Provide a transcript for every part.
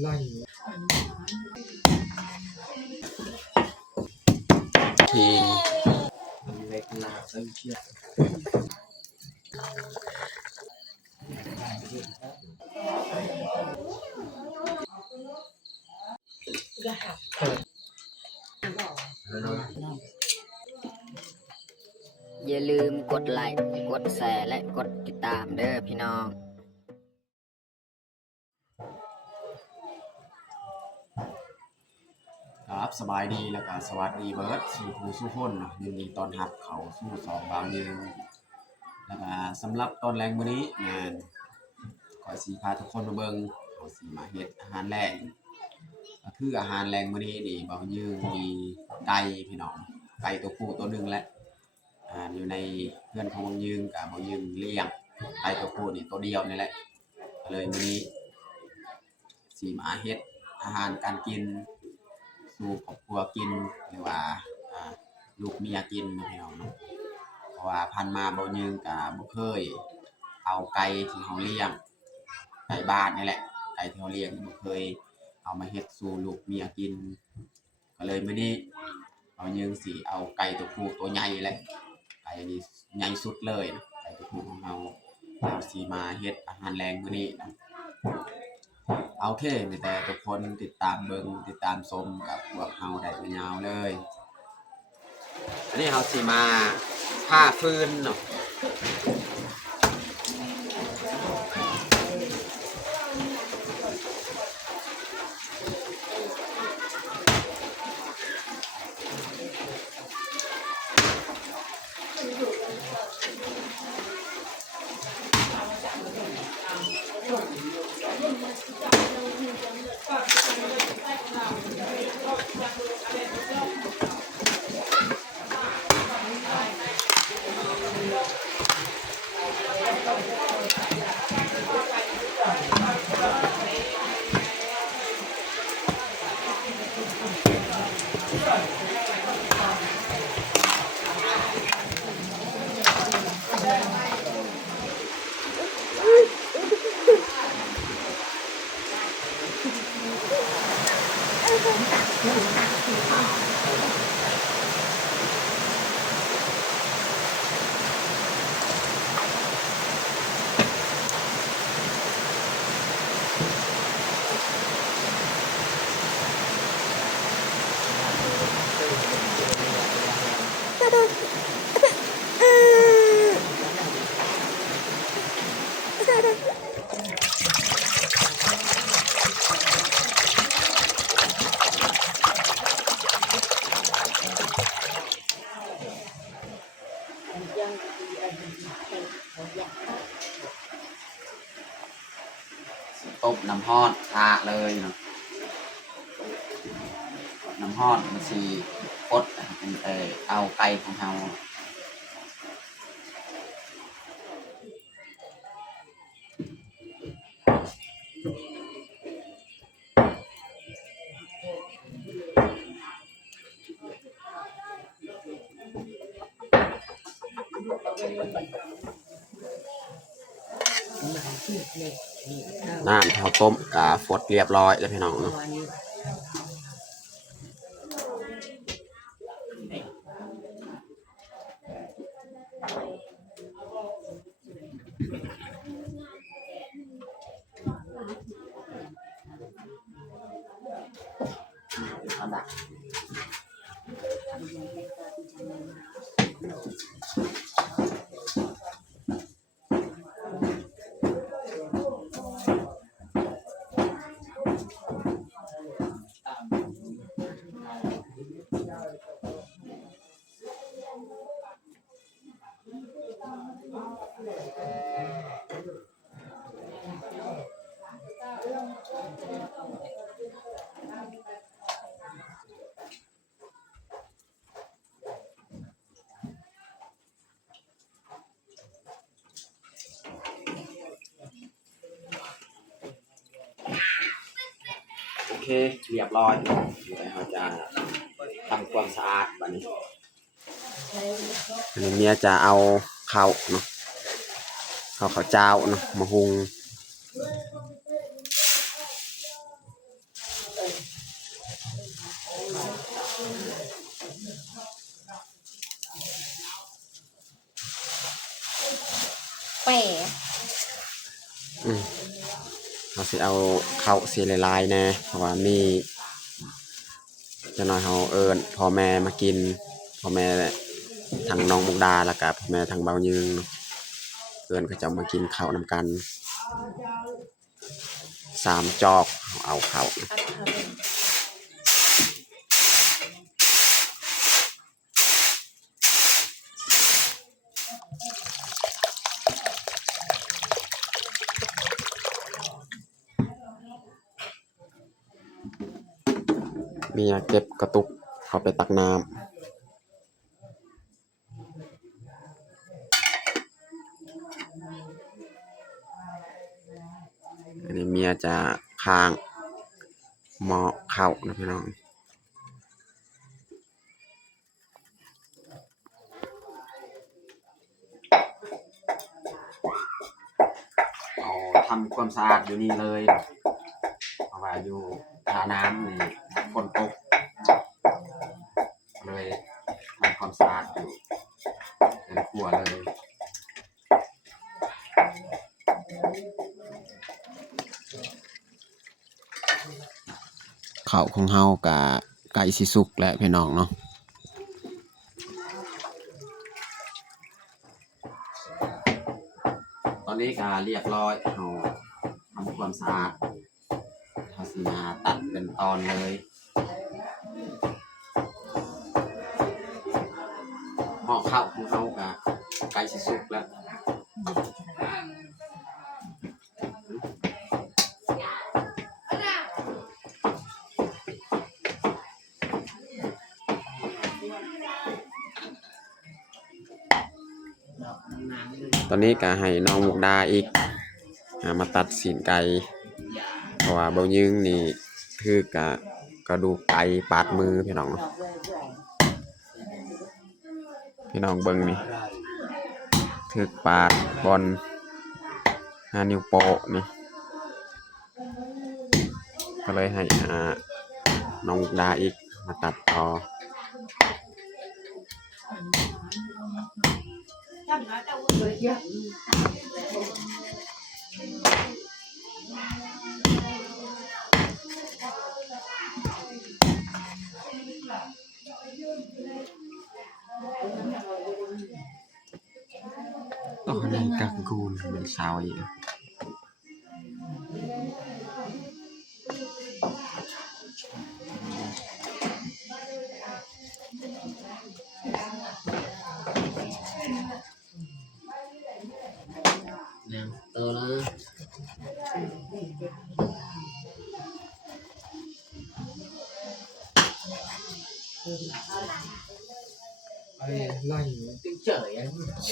ไล่ทีเล็กลาเส้นเชือกอย่าลืมกดไลค์กดแชร์และกดติดตามเด้อพี่น้องครับสบายดีแล้วก็สวัสดีเบิร์ดสู่ผู้สู่คนเนาะยินดีต้อนรับเขาสู่สองบาวยืนแล้วก็สำหรับตอนแรงวันนี้งานขอสีพาทุกคนมาเบิ่งเขาสีมาเฮ็ดอาหารแรงก็คืออาหารแรงวันนี้นี่บาวยืนมีไก่พี่น้องไก่ตัวผู้ตัวหนึ่งและอยู่ในเพื่อนของบาวยืนกับบาวยืนเลี้ยงไก่ตัวผู้นี่ตัวเดียวนี่แหละเลยวันนี้สีมาเฮ็ดอาหารการกินสู่ครอบครัวกินหรือว่าลูกเมียกินนะพี่น้องเนาะเพราะว่าพันมาบ่ยืงกับบ่เคยเอาไก่ที่เขาเลี้ยงไก่บ้านนี่แหละไก่ที่เขาเลี้ยงบ่เคยเอามาเฮ็ดสู่ลูกเมียกินก็เลยมื้อนี้บ่ยืงสิเอาไก่ตัวผู้ตัวใหญ่แหละไก่นี้ใหญ่สุดเลยนะไก่ตัวผู้ของเราสิมาเฮ็ดอาหารแรงมื้อนี้นะโอเคมีแต่ทุกคนติดตามเบิ่งติดตามชมกับพวกเฮาได้ยาวเลยอันนี้เฮาสิมาผ้าฟืนเนาะต้มน้ำร้อนทาเลยเนาะน้ำร้อนมันสิกดเอาไก่ของเราน้ำข้าวต้มกะฟดเรียบร้อยแล้วพี่น้องเนาะโอเคเรียบร้อยเดี๋ยวเราจะทำความสะอาดแบบนี้อันนี้เมียจะเอาข้าวเนาะข้าวเจ้าเนาะมาหุง สิเอาข้าวสีลายๆแน่เพราะว่ามีจะน้อยเฮาเอิ้นพ่อแม่มากินพ่อแม่ทางน้องมุกดาแล้วก็พ่อแม่ทางเบายืงเอิ้นเขาจะมากินข้าวนำกัน3 จอกเอาข้าวเมียเก็บกระตุกเขาไปตักน้ำอันนี้เมียจะค้างหม้อข้าวนะพี่น้องทำความสะอาดอยู่นี่เลยเพราะว่าอยู่ท่าน้ำนี่ฝนตกเลยทำความสะอาดอยู่ในครัวเลยข้าวของเฮากะไก่สิสุกและพี่น้องเนาะตอนนี้ก็เรียบร้อยเฮาทำความสะอาดทาสีมาตัดเป็นตอนเลยหม้อข้าวของเฮากะไก่สิสุกแล้วตอนนี้ก็ให้น้องมุกดาอีกมาตัดสีนไก่เพราะว่าเบายึงนี่คือกระดูกไก่ปาดมือพี่น้องเบิ่งนี่คือปาดบอล5 นิ้วโป้นี่ก็เลยให้น้องมุกดาอีกมาตัดต่อต่อในกักกูนเป็นสาวอีกตัวละ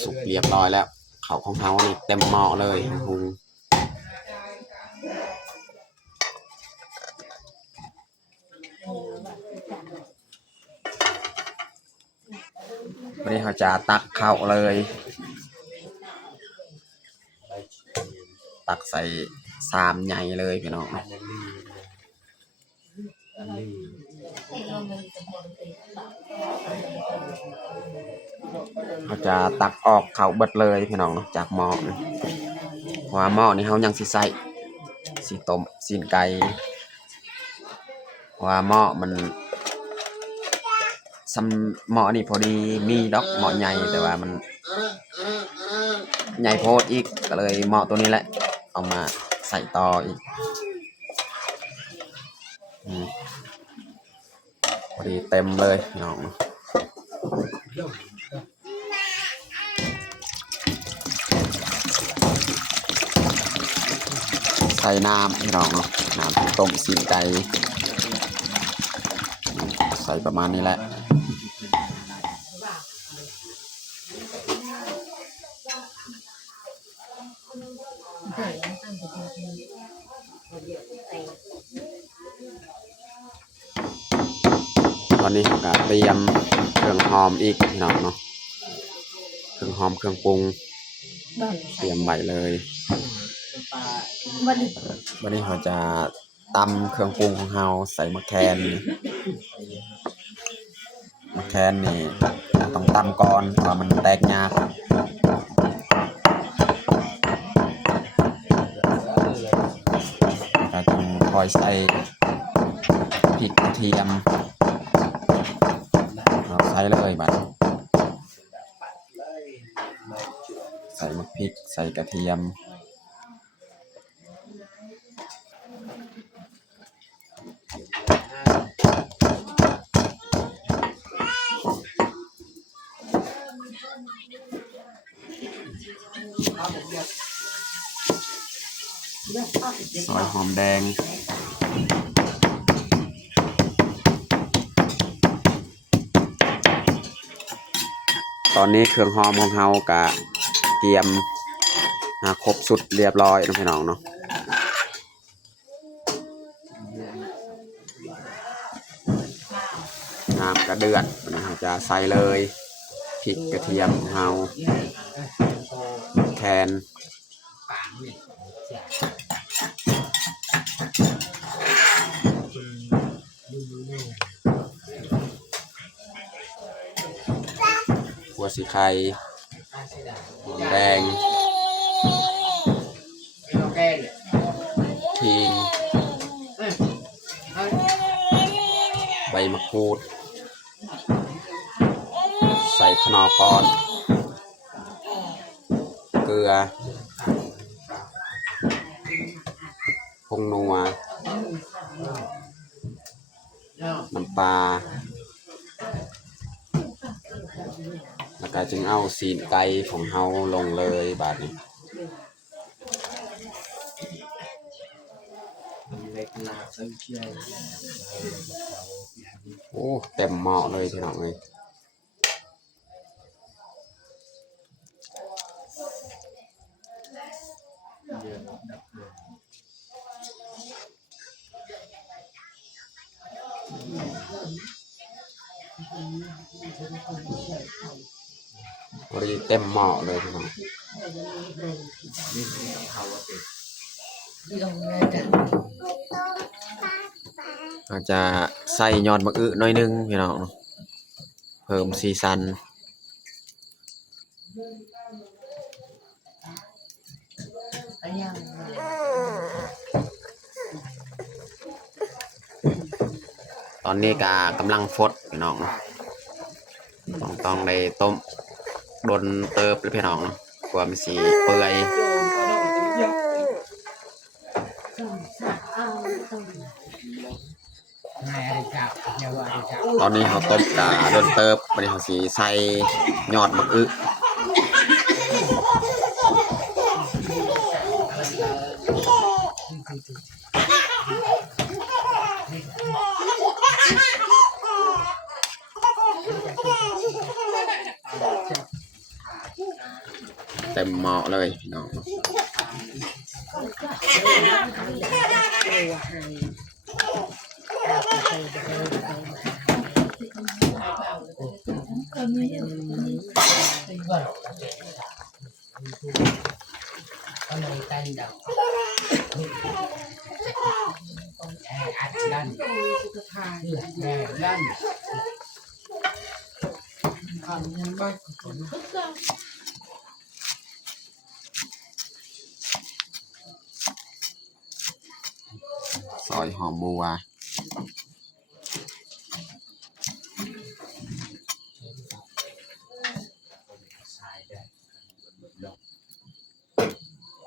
สุกเรียบร้อยแล้วข้าวของเฮานี่เต็มหม้อเลยหุงวันนี้เขาจะตักข้าวเลยตักใส่3 ใหญ่เลยพี่น้องเขาจะตักออกข้าวเบิดเลยพี่น้องจากหม้อเพราะว่าหม้อนี้เขายังสิใส่สิต้มสีนไก่เพราะว่าหม้อมันหม้อนี่พอดีมีดอกหม้อใหญ่แต่ว่ามันใหญ่โพดอีกก็เลยหม้อตัวนี้แหละเอามาใส่ต่ออีกพอดีเต็มเลยพี่น้องใส่น้ำพี่น้องน้ำต้มสีนไก่ใส่ประมาณนี้แหละตอนนี้ผมก็เตรียมเครื่องหอมอีกพี่น้องเนาะเครื่องหอมเครื่องปรุงเตรียมไว้เลยวันนี้เราจะตำเครื่องปรุงของเราใส่มะแคนนี่ต้องตำก่อนเพราะมันแตกยาก เทียมเราใส่เลยบัดใส่มะพริกใส่กระเทียมซอยหอมแดงตอนนี้เครื่องหอมของเฮากะเตรียมครบสุดเรียบร้อยนะพี่น้องเนาะน้ำกระเดือดนะครับจะใส่เลยพริกกระเทียมของเฮาแคนหัวสีไข่หอมแดงทิ้งใบมะกรูดใส่ขนอก้อนเกลือผงนัวน้ำปลาแล้วก็จึงเอาซีนไก่ของเฮาลงเลยบาดนี้โอ้เต็มหม้อเลยพี่น้องเลยพอดีเต็มหม้อเลยพี่น้องอาจจะใส่ยอดมะอึหน่อยนึงพี่น้องเพิ่มสีสันตอนนี้ก็กำลังฟดพี่น้องต้องได้ต้มโดนเติบเลยพี่น้องกว่ามันสีเปื่อยตอนนี้เขาต้มกะโดนเติบมันเขาสีใส่ยอดมะอึเต็มหม้อเลยพี่น้องซอยหอมบัว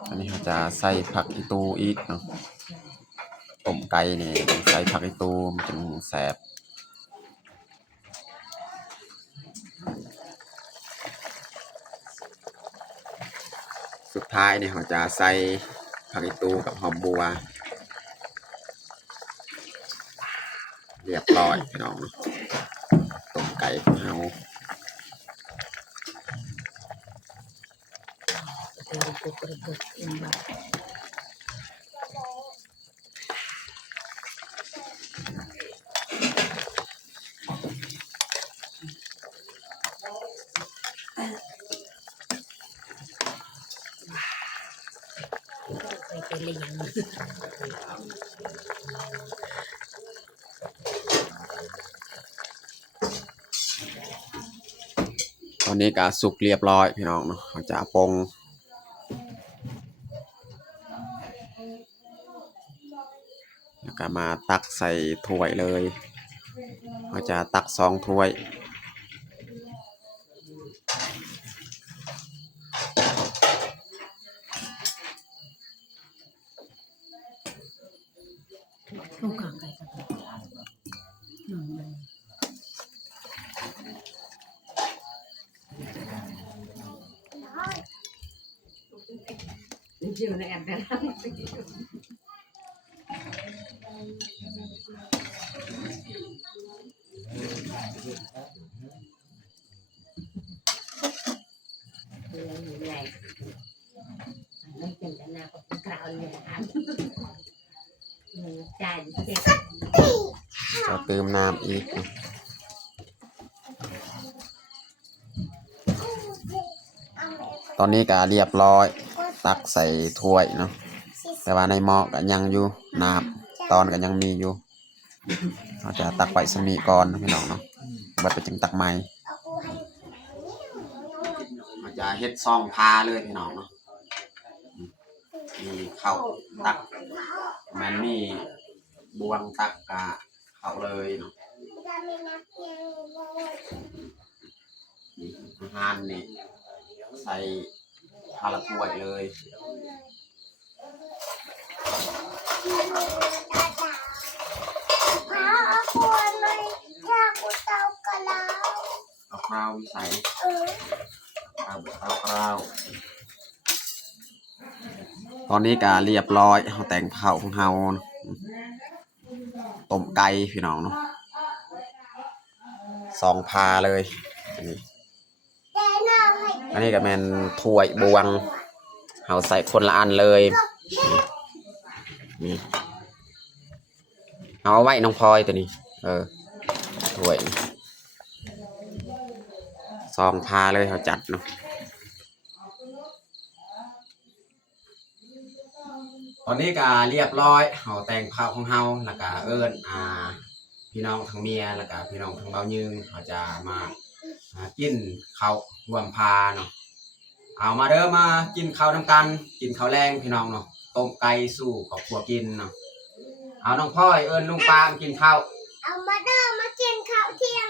อันนี้เขาจะใส่ผักอีตูอีกเนาะต้มไก่นี่ต้องใส่ผักอีตูมันจะแซ่บสุดท้ายเนี่ยเขาจะใส่ผักอีตูกับหอมบัวเรียบร้อยพี่น้องต้มไก่ของเราตอนนี้ก็สุกเรียบร้อยพี่น้องเนาะเขาจะปรุงแล้วก็มาตักใส่ถ้วยเลย เราจะตัก2 ถ้วยจะเติมน้ำอีกตอนนี้ก็เรียบร้อยตักใส่ถ้วยเนาะแต่ว่าในหม้อก็ยังอยู่น้ำตอนก็ยังมีอยู่เราจะตักไปสมีก่อนพี่น้องเนาะบัดไปจึงตักใหม่เราจะเฮ็ดซ่องพาเลยพี่น้องเนาะมีข้าวตักมันมีบวงตักกะเข้าเลยเนาะอาหารนี่ใส่พาละถ้วยเลยเอาข้าวใส่ข้าวตอนนี้ก็เรียบร้อยเราแต่งข้าวของเราต้มไก่พี่น้องเนาะ2 พาเลยอันนี้ก็แม่นถ้วยบวงเราใส่คนละอันเลยนี่เอาไว้น้องพลอยตัวนี้ถ้วย2 พาเลยเขาจัดเนาะตอนนี้ก็เรียบร้อยเราแต่งข้าวของเราแล้วก็พี่น้องทั้งเมียแล้วก็พี่น้องทั้งเบายืงเขาจะมากินข้าวรวมพาเนาะเอามาเด้อมากินข้าวน้ำกันกินข้าวแรงพี่น้องเนาะต้มไก่สู้ครอบครัวกินเนาะเอาน้องพ่อยลุงปามกินข้าวเอามาเด้อมากินข้าวเที่ยง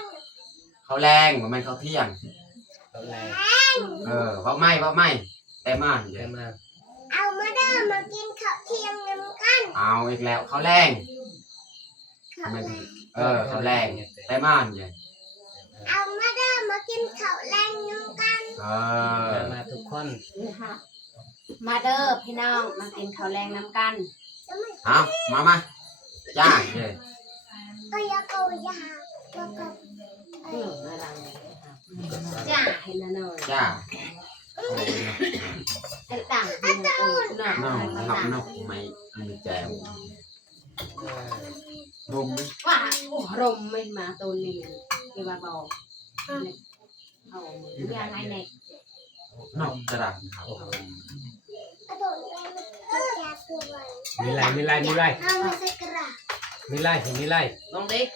ข้าวแรงเหมือนข้าวเที่ยงเพราะไม่แต่มันเอามาเด้อมากินข้าวเที่ยงน้ำกันเอาอีกแล้วข้าวแรงข้าวแรงแต่มันเอามาเด้อมากินข้าวแรงน้ำกันมาทุกคนมาเด้อพี่น้องมากินข้าวแรงน้ำกันเอามาจ้าก็อยากเอายาจ้าเห็นแล้วเนาะจ้าเห็นต่างกันเนาะน้องไม่แจวลมว่าลมไม่มาตัวนี้เกี่ยวกับบอกเอาอย่างไรเนี่ยน้องจะดับมีไรน้องเด็ก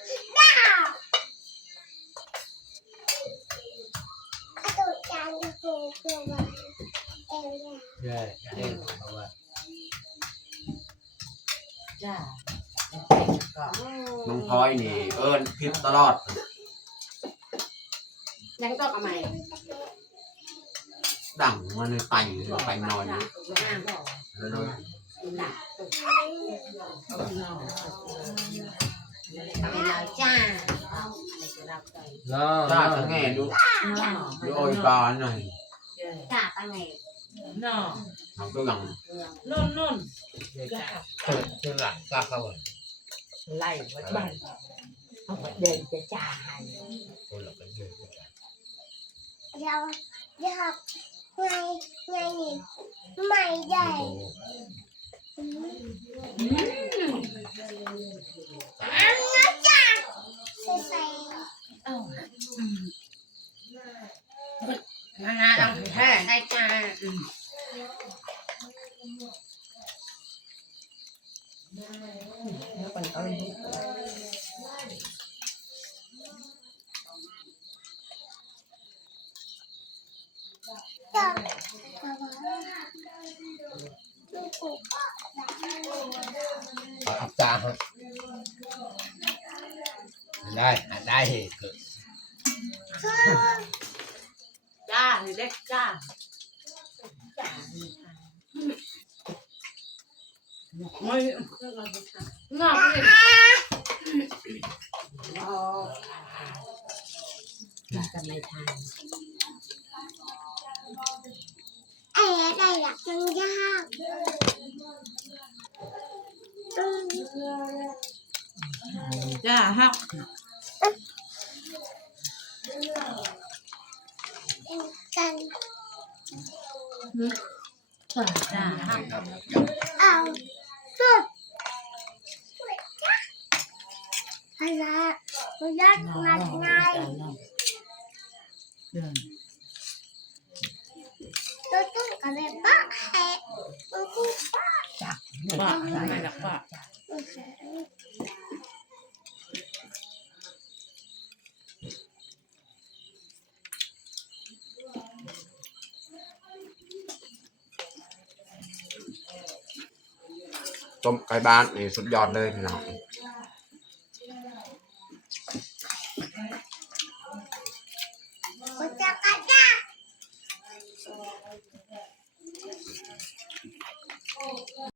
น้องพลอยนี่พิษตลอดยังต้องเอาใหม่ดั่งมันไปนอนนะจ้าจ้าตั้งไงดูโอยบานหน่อยจ้าตั้งไงเอาตัวหลังนุ่นตัวหลังกล้าเข้าไล่วัดบ้านเอาเดินจะจ่าตัวหลังเป็นเยอะอยากไงนี่ไม่ได้จ้าใส่งานเอาแท้ได้จ้าจ้า ได้เกิด จ้าเล็กจ้า ไม่ งอกเลยเอา กินกันในทาง ไอ้อะไรอยากยังยาก จ้าฮัก กัน จ้าฮัก เอาสุดอะไรยัดงัดไงตัวตุ้งกับแบบบ้าแหกตัวตุ้งบ้า ว่าไม่รักว่า ต้มไก่บ้านนี่สุดยอดเลยพี่น้อง